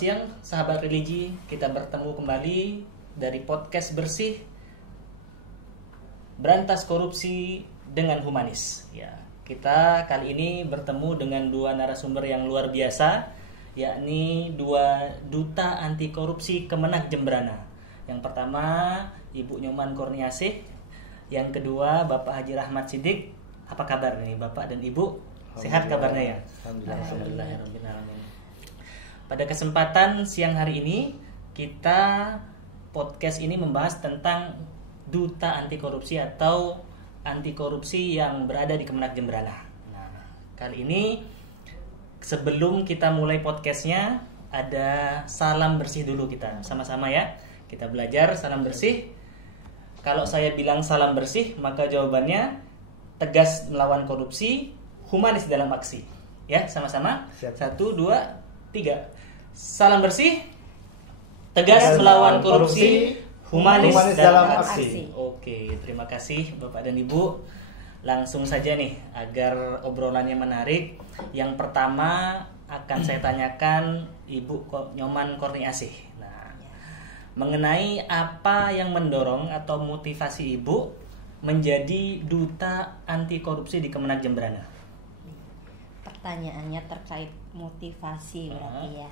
siang sahabat religi, kita bertemu kembali dari podcast bersih berantas korupsi dengan humanis. Ya, kita kali ini bertemu dengan dua narasumber yang luar biasa, yakni dua duta anti korupsi Kemenak Jembrana. Yang pertama Ibu Nyoman Kurniasih, yang kedua Bapak Haji Rahmat Siddiq. Apa kabar nih Bapak dan Ibu? Sehat kabarnya ya? Alhamdulillah. Pada kesempatan siang hari ini, kita podcast ini membahas tentang duta anti korupsi atau anti korupsi yang berada di Kemenak Jembrana. Nah, kali ini sebelum kita mulai podcastnya, ada salam bersih dulu kita sama-sama ya. Kita belajar salam bersih. Kalau saya bilang salam bersih, maka jawabannya tegas melawan korupsi, humanis dalam aksi. Ya, sama-sama. 1, 2, 3. Salam bersih, tegas melawan korupsi, humanis dalam aksi. Oke, terima kasih Bapak dan Ibu. Langsung saja nih, agar obrolannya menarik. Yang pertama akan saya tanyakan Ibu Nyoman Kurniasih. Nah, mengenai apa yang mendorong atau motivasi Ibu menjadi duta anti korupsi di Kemenak Jembrana? Pertanyaannya terkait motivasi berarti ya.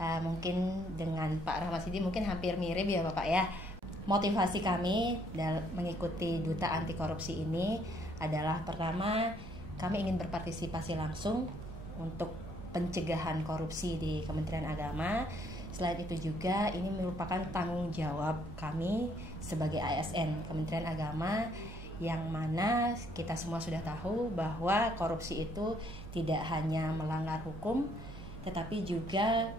Mungkin dengan Pak Rahmat Siddiq mungkin hampir mirip ya Bapak ya. Motivasi kami dalam mengikuti duta anti korupsi ini adalah pertama, kami ingin berpartisipasi langsung untuk pencegahan korupsi di Kementerian Agama. Selain itu juga ini merupakan tanggung jawab kami sebagai ASN Kementerian Agama, yang mana kita semua sudah tahu bahwa korupsi itu tidak hanya melanggar hukum, tetapi juga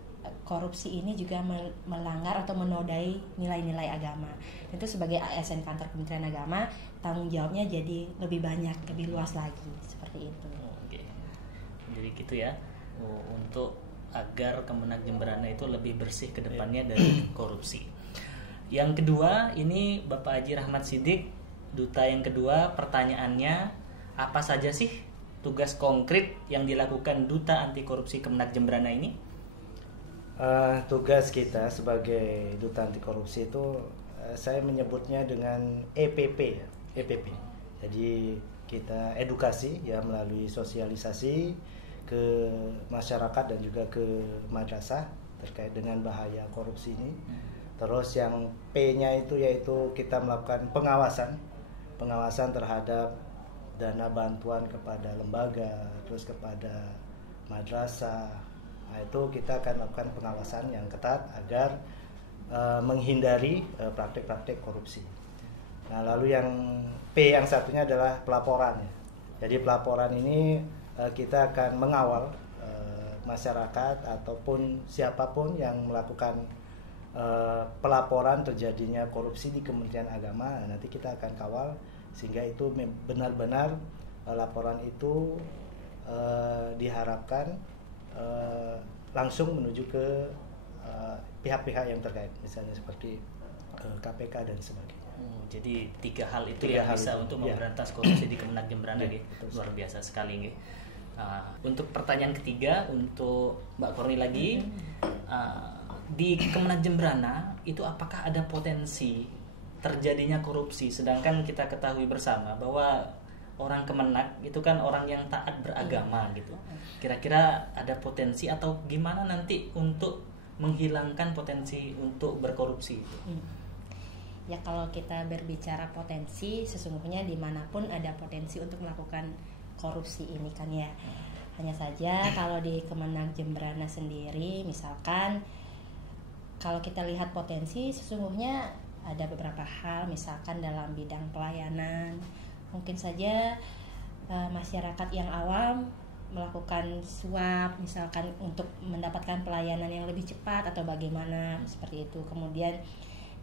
korupsi ini juga melanggar atau menodai nilai-nilai agama. Itu sebagai ASN kantor Kementerian Agama, tanggung jawabnya jadi lebih banyak, lebih luas lagi, seperti itu. Oke. Jadi gitu ya. Untuk agar Kemenak Jembrana itu lebih bersih ke depannya dari korupsi. Yang kedua, ini Bapak Haji Rahmat Siddiq, duta yang kedua. Pertanyaannya, apa saja sih tugas konkret yang dilakukan duta anti korupsi Kemenak Jembrana ini? Tugas kita sebagai duta anti korupsi itu saya menyebutnya dengan EPP ya, EPP. Jadi kita edukasi ya melalui sosialisasi ke masyarakat dan juga ke madrasah terkait dengan bahaya korupsi ini. Terus yang P-nya itu yaitu kita melakukan pengawasan terhadap dana bantuan kepada lembaga, terus kepada madrasah. Nah, itu kita akan lakukan pengawasan yang ketat agar menghindari praktik-praktik korupsi. Nah, lalu yang P yang satunya adalah pelaporan. Jadi pelaporan ini kita akan mengawal masyarakat ataupun siapapun yang melakukan pelaporan terjadinya korupsi di Kementerian Agama. Nah, nanti kita akan kawal sehingga itu benar-benar laporan itu diharapkan langsung menuju ke pihak-pihak yang terkait, misalnya seperti KPK dan sebagainya. Jadi 3 hal itu yang bisa untuk memberantas korupsi di Kemenak Jembrana, luar biasa sekali nih. Untuk pertanyaan ketiga untuk Mbak Korni lagi, di Kemenak Jembrana itu apakah ada potensi terjadinya korupsi? Sedangkan kita ketahui bersama bahwa orang Kemenak itu kan orang yang taat beragama gitu. Kira-kira ada potensi atau gimana nanti untuk menghilangkan potensi untuk berkorupsi itu? Ya, kalau kita berbicara potensi, sesungguhnya dimanapun ada potensi untuk melakukan korupsi ini kan ya. Hanya saja kalau di Kemenak Jembrana sendiri, misalkan kalau kita lihat potensi, sesungguhnya ada beberapa hal, misalkan dalam bidang pelayanan. Mungkin saja masyarakat yang awam melakukan suap misalkan untuk mendapatkan pelayanan yang lebih cepat atau bagaimana, seperti itu. Kemudian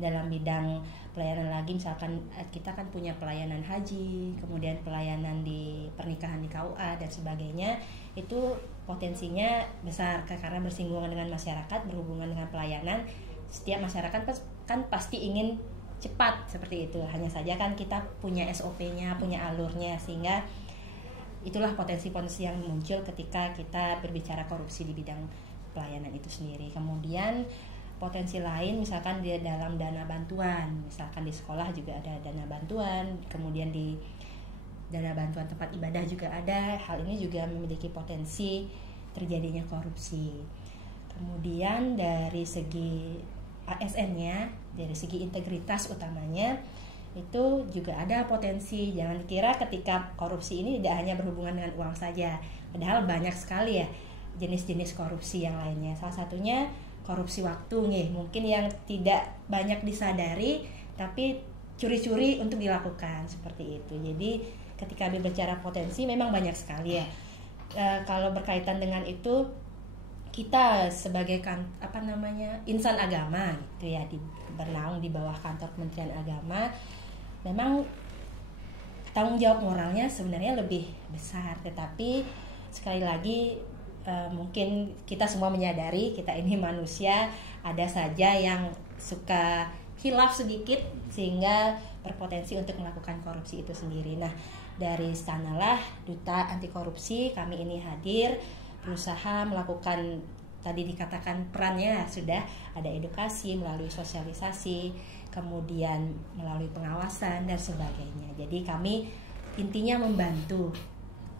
dalam bidang pelayanan lagi, misalkan kita kan punya pelayanan haji, kemudian pelayanan di pernikahan di KUA dan sebagainya, itu potensinya besar karena bersinggungan dengan masyarakat, berhubungan dengan pelayanan. Setiap masyarakat kan pasti ingin cepat seperti itu. Hanya saja kan kita punya SOP-nya, punya alurnya, sehingga itulah potensi-potensi yang muncul ketika kita berbicara korupsi di bidang pelayanan itu sendiri. Kemudian potensi lain misalkan di dalam dana bantuan, misalkan di sekolah juga ada dana bantuan, kemudian di dana bantuan tempat ibadah juga ada. Hal ini juga memiliki potensi terjadinya korupsi. Kemudian dari segi ASN-nya, dari segi integritas utamanya, itu juga ada potensi. Jangan dikira ketika korupsi ini tidak hanya berhubungan dengan uang saja, padahal banyak sekali ya jenis-jenis korupsi yang lainnya. Salah satunya korupsi waktu nih, mungkin yang tidak banyak disadari tapi curi-curi untuk dilakukan seperti itu. Jadi ketika berbicara potensi memang banyak sekali ya. Kalau berkaitan dengan itu, kita sebagai insan agama gitu ya, bernaung di bawah kantor Kementerian Agama, memang tanggung jawab moralnya sebenarnya lebih besar. Tetapi sekali lagi mungkin kita semua menyadari kita ini manusia, ada saja yang suka khilaf sedikit sehingga berpotensi untuk melakukan korupsi itu sendiri. Nah, dari sanalah Duta Anti Korupsi kami ini hadir, berusaha melakukan, tadi dikatakan perannya sudah ada edukasi melalui sosialisasi, kemudian melalui pengawasan dan sebagainya. Jadi kami intinya membantu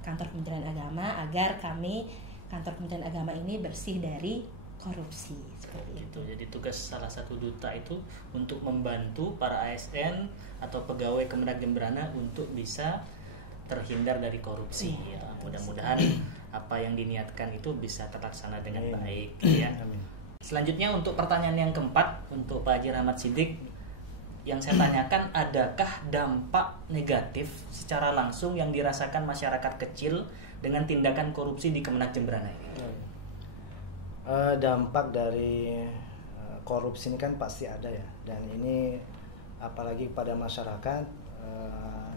kantor Kementerian Agama agar kantor Kementerian Agama ini bersih dari korupsi seperti itu. Jadi tugas salah satu duta itu untuk membantu para ASN atau pegawai Kemenak Jemberana untuk bisa terhindar dari korupsi. Ya, mudah-mudahan apa yang diniatkan itu bisa terlaksana dengan baik ya. Selanjutnya untuk pertanyaan yang keempat untuk Pak Haji Rahmat Siddiq, yang saya tanyakan, adakah dampak negatif secara langsung yang dirasakan masyarakat kecil dengan tindakan korupsi di Kemenak Jemberana ini? Dampak dari korupsi ini kan pasti ada ya, dan ini apalagi pada masyarakat,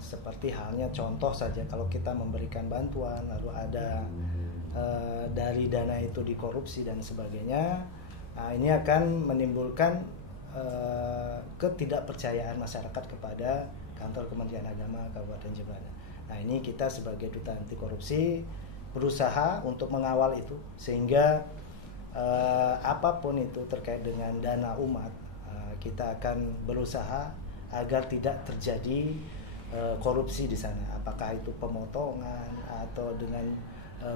seperti halnya contoh saja kalau kita memberikan bantuan lalu ada dari dana itu dikorupsi dan sebagainya, ini akan menimbulkan ketidakpercayaan masyarakat kepada kantor Kementerian Agama Kabupaten Jemberana. Nah, ini kita sebagai Duta Anti Korupsi berusaha untuk mengawal itu sehingga apapun itu terkait dengan dana umat, kita akan berusaha agar tidak terjadi korupsi di sana. Apakah itu pemotongan atau dengan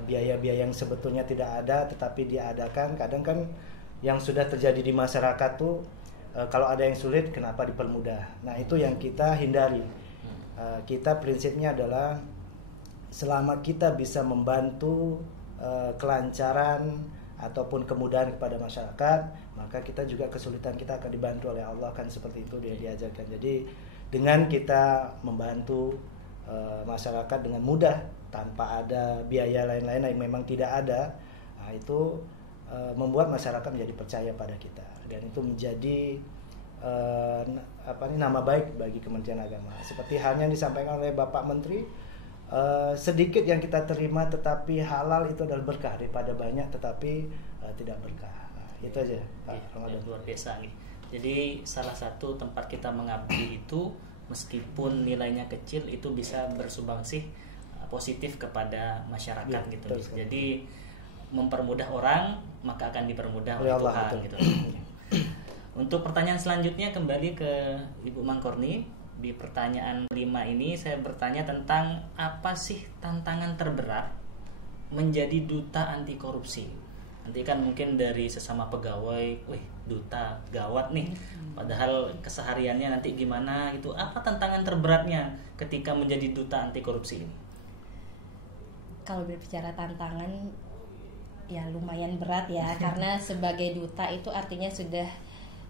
biaya-biaya yang sebetulnya tidak ada tetapi diadakan. Kadang kan yang sudah terjadi di masyarakat tuh kalau ada yang sulit kenapa dipermudah. Nah, itu yang kita hindari. Kita prinsipnya adalah selama kita bisa membantu kelancaran ataupun kemudahan kepada masyarakat, maka kita juga kesulitan kita akan dibantu oleh Allah, kan seperti itu dia diajarkan. Jadi dengan kita membantu masyarakat dengan mudah tanpa ada biaya lain-lain yang memang tidak ada, nah itu membuat masyarakat menjadi percaya pada kita, dan itu menjadi nama baik bagi Kementerian Agama. Seperti halnya disampaikan oleh Bapak Menteri, sedikit yang kita terima tetapi halal itu adalah berkah daripada banyak tetapi tidak berkah. Nah, itu aja Pak Ramadan. Luar biasa nih. Jadi salah satu tempat kita mengabdi itu meskipun nilainya kecil itu bisa bersumbangsi positif kepada masyarakat ya, gitu. Jadi mempermudah orang maka akan dipermudah oleh Tuhan gitu. Untuk pertanyaan selanjutnya kembali ke Ibu Mangkorni. Di pertanyaan 5 ini saya bertanya tentang apa sih tantangan terberat menjadi duta anti korupsi. Nanti kan mungkin dari sesama pegawai, duta gawat nih, padahal kesehariannya nanti gimana gitu. Apa tantangan terberatnya ketika menjadi duta anti korupsi ini? Kalau berbicara tantangan ya lumayan berat ya, karena sebagai duta itu artinya sudah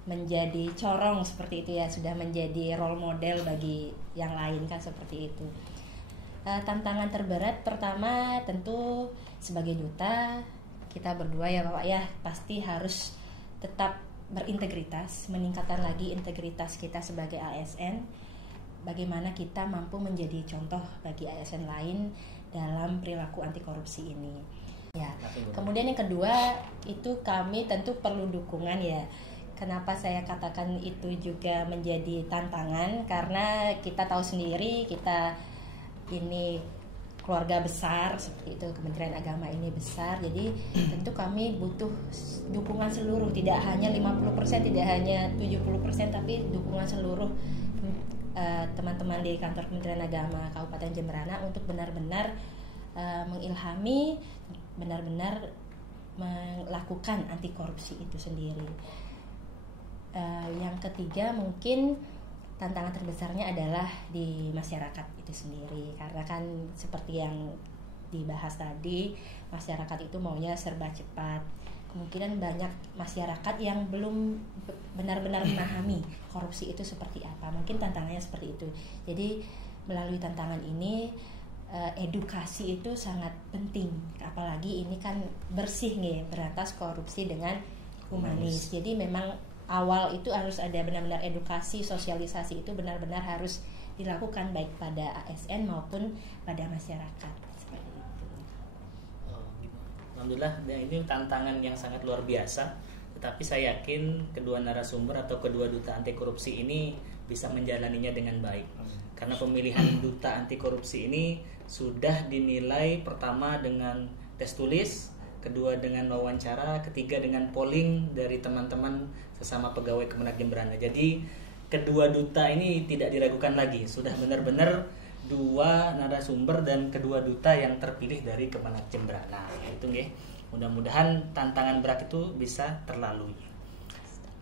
menjadi corong seperti itu ya, sudah menjadi role model bagi yang lain kan seperti itu. Tantangan terberat pertama tentu sebagai duta kita berdua ya Bapak ya, pasti harus tetap berintegritas, meningkatkan lagi integritas kita sebagai ASN. Bagaimana kita mampu menjadi contoh bagi ASN lain dalam perilaku anti korupsi ini. Ya. Kemudian yang kedua itu kami tentu perlu dukungan ya. Kenapa saya katakan itu juga menjadi tantangan? Karena kita tahu sendiri kita ini keluarga besar seperti itu, Kementerian Agama ini besar, jadi tentu kami butuh dukungan seluruh, tidak hanya 50%, tidak hanya 70%, tapi dukungan seluruh teman-teman di kantor Kementerian Agama Kabupaten Jemberana untuk benar-benar mengilhami, benar-benar melakukan anti korupsi itu sendiri. Yang ketiga mungkin tantangan terbesarnya adalah di masyarakat itu sendiri, karena kan seperti yang dibahas tadi, masyarakat itu maunya serba cepat. Kemungkinan banyak masyarakat yang belum benar-benar memahami korupsi itu seperti apa. Mungkin tantangannya seperti itu. Jadi melalui tantangan ini edukasi itu sangat penting, apalagi ini kan bersih nih, berantas korupsi dengan humanis. Jadi memang awal itu harus ada benar-benar edukasi, sosialisasi itu benar-benar harus dilakukan baik pada ASN maupun pada masyarakat. Seperti itu. Alhamdulillah, ini tantangan yang sangat luar biasa. Tetapi saya yakin kedua narasumber atau kedua duta anti korupsi ini bisa menjalaninya dengan baik. Karena pemilihan duta anti korupsi ini sudah dinilai pertama dengan tes tulis, kedua dengan wawancara, ketiga dengan polling dari teman-teman sesama pegawai Kemenak Jemberana. Jadi kedua duta ini tidak diragukan lagi, sudah benar-benar dua narasumber dan kedua duta yang terpilih dari Kemenak Jemberana. Itu nggih. Mudah-mudahan tantangan berat itu bisa terlalui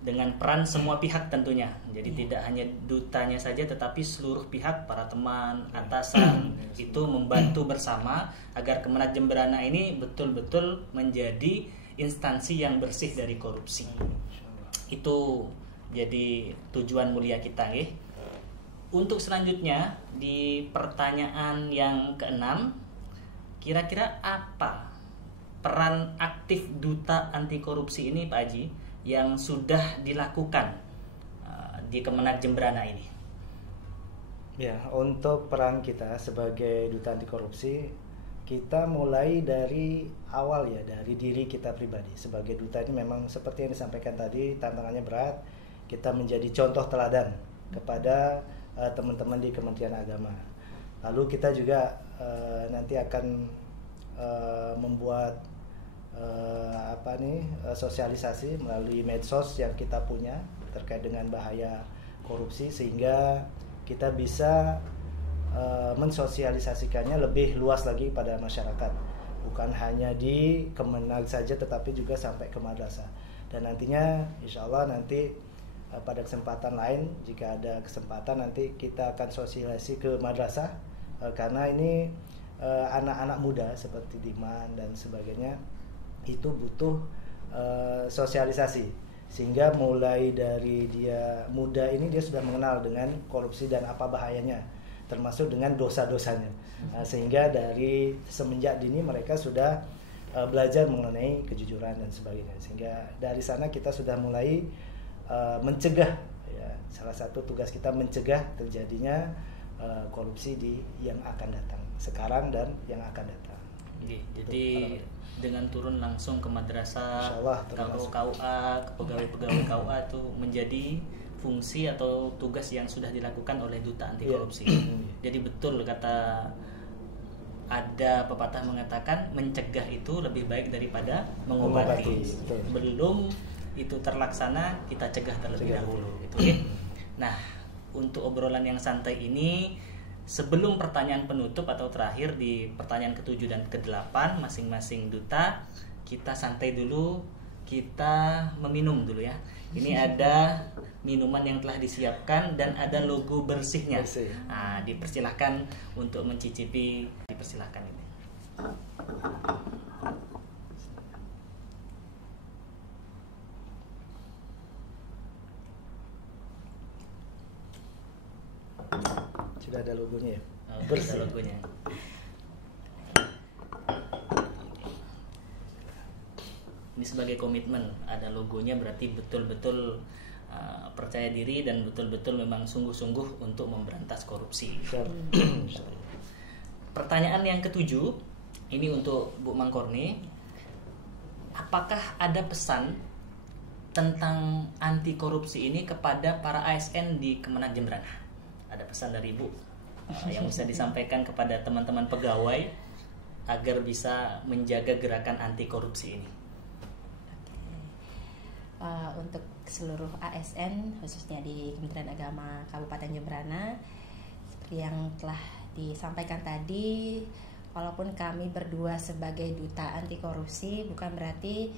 dengan peran semua pihak tentunya. Jadi tidak hanya dutanya saja, tetapi seluruh pihak, para teman, atasan itu membantu bersama agar Kemenak Jemberana ini betul-betul menjadi instansi yang bersih dari korupsi. Itu jadi tujuan mulia kita, nggih. Untuk selanjutnya di pertanyaan yang keenam, kira-kira apa peran aktif duta anti korupsi ini, Pak Haji, yang sudah dilakukan di Kemenak Jemberana ini? Ya, untuk peran kita sebagai duta anti korupsi, kita mulai dari awal ya, dari diri kita pribadi. Sebagai duta ini memang seperti yang disampaikan tadi, tantangannya berat. Kita menjadi contoh teladan kepada teman-teman di Kementerian Agama. Lalu kita juga nanti akan membuat sosialisasi melalui medsos yang kita punya terkait dengan bahaya korupsi, sehingga kita bisa mensosialisasikannya lebih luas lagi pada masyarakat, bukan hanya di Kemenak saja tetapi juga sampai ke madrasah. Dan nantinya insya Allah nanti pada kesempatan lain, jika ada kesempatan, nanti kita akan sosialisasi ke madrasah, karena ini anak-anak muda seperti Diman dan sebagainya itu butuh sosialisasi, sehingga mulai dari dia muda ini dia sudah mengenal dengan korupsi dan apa bahayanya, termasuk dengan dosa-dosanya. Sehingga dari semenjak dini mereka sudah belajar mengenai kejujuran dan sebagainya, sehingga dari sana kita sudah mulai mencegah, ya, salah satu tugas kita mencegah terjadinya korupsi yang akan datang sekarang dan yang akan datang. Jadi dengan turun langsung ke madrasah, ke KUA, ke pegawai-pegawai KUA itu menjadi fungsi atau tugas yang sudah dilakukan oleh duta anti korupsi. Jadi betul kata, ada pepatah mengatakan mencegah itu lebih baik daripada mengobati. Belum itu terlaksana, kita cegah terlebih dahulu. Gitu, ya. Nah, untuk obrolan yang santai ini, sebelum pertanyaan penutup atau terakhir di pertanyaan ke-7 dan ke-8 masing-masing duta, kita santai dulu, kita meminum dulu ya. Ini ada minuman yang telah disiapkan dan ada logo bersihnya. Nah, dipersilahkan untuk mencicipi, dipersilahkan ini. Sudah ada logonya ya? Bersih. Ada logonya. Ini sebagai komitmen, ada logonya berarti betul-betul percaya diri dan betul-betul memang sungguh-sungguh untuk memberantas korupsi. Pertanyaan yang ke-7 ini untuk Bu Mangkorni. Apakah ada pesan tentang anti korupsi ini kepada para ASN di Kemenak Jemberana? Ada pesan dari Ibu? yang bisa disampaikan kepada teman-teman pegawai agar bisa menjaga gerakan anti korupsi ini? Untuk seluruh ASN khususnya di Kementerian Agama Kabupaten Jemberana, seperti yang telah disampaikan tadi, walaupun kami berdua sebagai duta anti korupsi, bukan berarti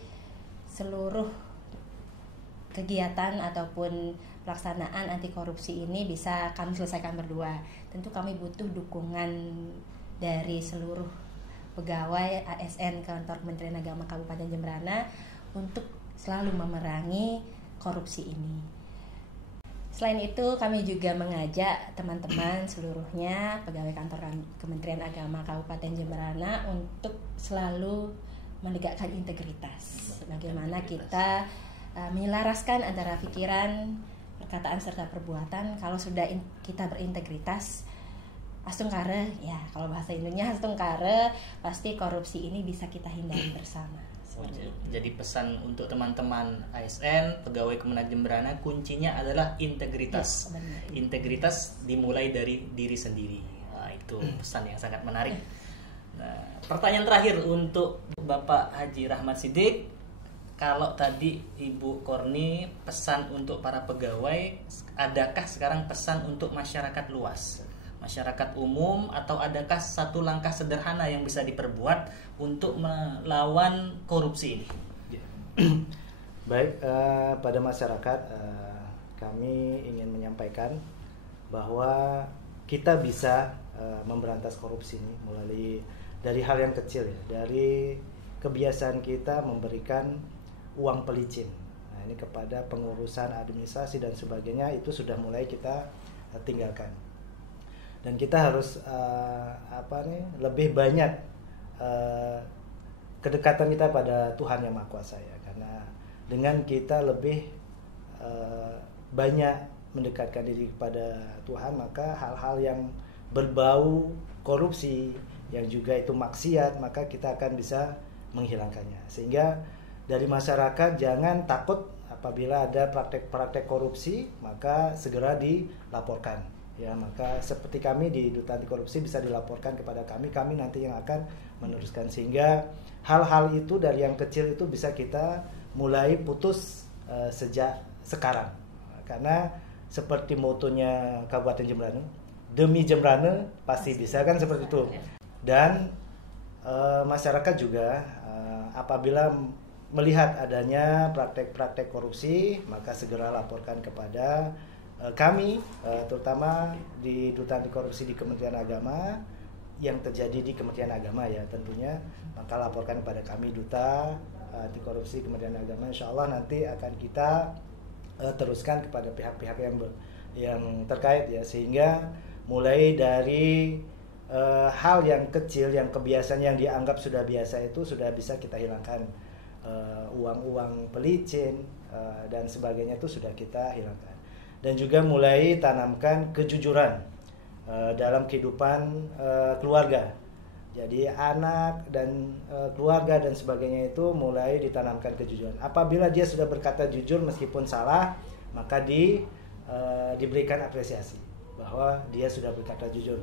seluruh kegiatan ataupun pelaksanaan anti korupsi ini bisa kami selesaikan berdua. Tentu kami butuh dukungan dari seluruh pegawai ASN Kantor Kementerian Agama Kabupaten Jemberana untuk selalu memerangi korupsi ini. Selain itu, kami juga mengajak teman-teman seluruhnya pegawai kantor Kementerian Agama Kabupaten Jemberana untuk selalu menegakkan integritas. Bagaimana kita menyelaraskan antara pikiran, perkataan serta perbuatan. Kalau sudah kita berintegritas, astungkare, ya kalau bahasa Indonesia astungkare, pasti korupsi ini bisa kita hindari bersama. Jadi pesan untuk teman-teman ASN, pegawai Kemenag Jemberana, kuncinya adalah integritas. Ya, integritas dimulai dari diri sendiri. Nah, itu pesan yang sangat menarik. Nah, pertanyaan terakhir untuk Bapak Haji Rahmat Siddiq. Kalau tadi Ibu Korni pesan untuk para pegawai, adakah sekarang pesan untuk masyarakat luas? Masyarakat umum, atau adakah satu langkah sederhana yang bisa diperbuat untuk melawan korupsi ini? Baik, pada masyarakat kami ingin menyampaikan bahwa kita bisa memberantas korupsi ini melalui dari hal yang kecil ya, dari kebiasaan kita memberikan uang pelicin. Nah, ini kepada pengurusan administrasi dan sebagainya itu sudah mulai kita tinggalkan. Dan kita harus lebih banyak kedekatan kita pada Tuhan Yang Maha Kuasa ya, karena dengan kita lebih banyak mendekatkan diri kepada Tuhan, maka hal-hal yang berbau korupsi yang juga itu maksiat, maka kita akan bisa menghilangkannya. Sehingga dari masyarakat jangan takut apabila ada praktek-praktek korupsi, maka segera dilaporkan. Ya, maka seperti kami di Duta Anti Korupsi bisa dilaporkan kepada kami nanti yang akan meneruskan, sehingga hal-hal itu dari yang kecil itu bisa kita mulai putus sejak sekarang. Karena seperti motonya Kabupaten Jemberana, demi Jemberana pasti bisa, kan seperti itu. Dan masyarakat juga apabila melihat adanya praktek-praktek korupsi, maka segera laporkan kepada kami, terutama di Duta Anti Korupsi di Kementerian Agama, yang terjadi di Kementerian Agama ya tentunya, maka laporkan kepada kami Duta Anti Korupsi Kementerian Agama. Insya Allah nanti akan kita teruskan kepada pihak-pihak yang terkait ya, sehingga mulai dari hal yang kecil, yang kebiasaan yang dianggap sudah biasa itu sudah bisa kita hilangkan. Uang-uang pelicin dan sebagainya itu sudah kita hilangkan. Dan juga mulai tanamkan kejujuran dalam kehidupan keluarga. Jadi anak dan keluarga dan sebagainya itu mulai ditanamkan kejujuran. Apabila dia sudah berkata jujur meskipun salah, maka diberikan apresiasi bahwa dia sudah berkata jujur.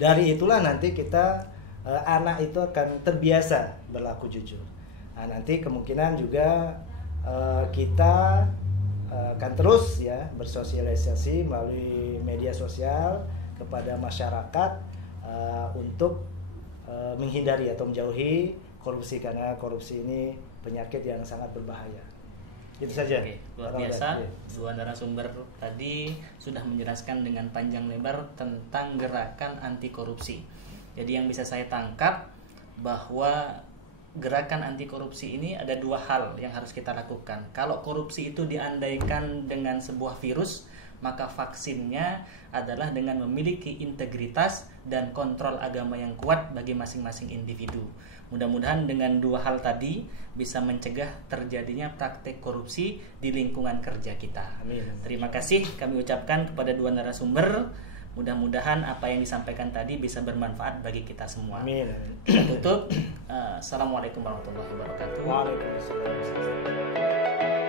Dari itulah nanti kita anak itu akan terbiasa berlaku jujur. Nah, nanti kemungkinan juga kita akan terus ya bersosialisasi melalui media sosial kepada masyarakat untuk menghindari atau menjauhi korupsi, karena korupsi ini penyakit yang sangat berbahaya. Itu saja. Oke, luar biasa. Dua narasumber tadi sudah menjelaskan dengan panjang lebar tentang gerakan anti korupsi. Jadi yang bisa saya tangkap bahwa gerakan anti korupsi ini ada dua hal yang harus kita lakukan. Kalau korupsi itu diandaikan dengan sebuah virus, maka vaksinnya adalah dengan memiliki integritas dan kontrol agama yang kuat bagi masing-masing individu. Mudah-mudahan dengan dua hal tadi bisa mencegah terjadinya praktek korupsi di lingkungan kerja kita. Amin. Terima kasih kami ucapkan kepada dua narasumber. Mudah-mudahan apa yang disampaikan tadi bisa bermanfaat bagi kita semua. Amin. Kita tutup. Assalamualaikum warahmatullahi wabarakatuh. Waalaikumsalam.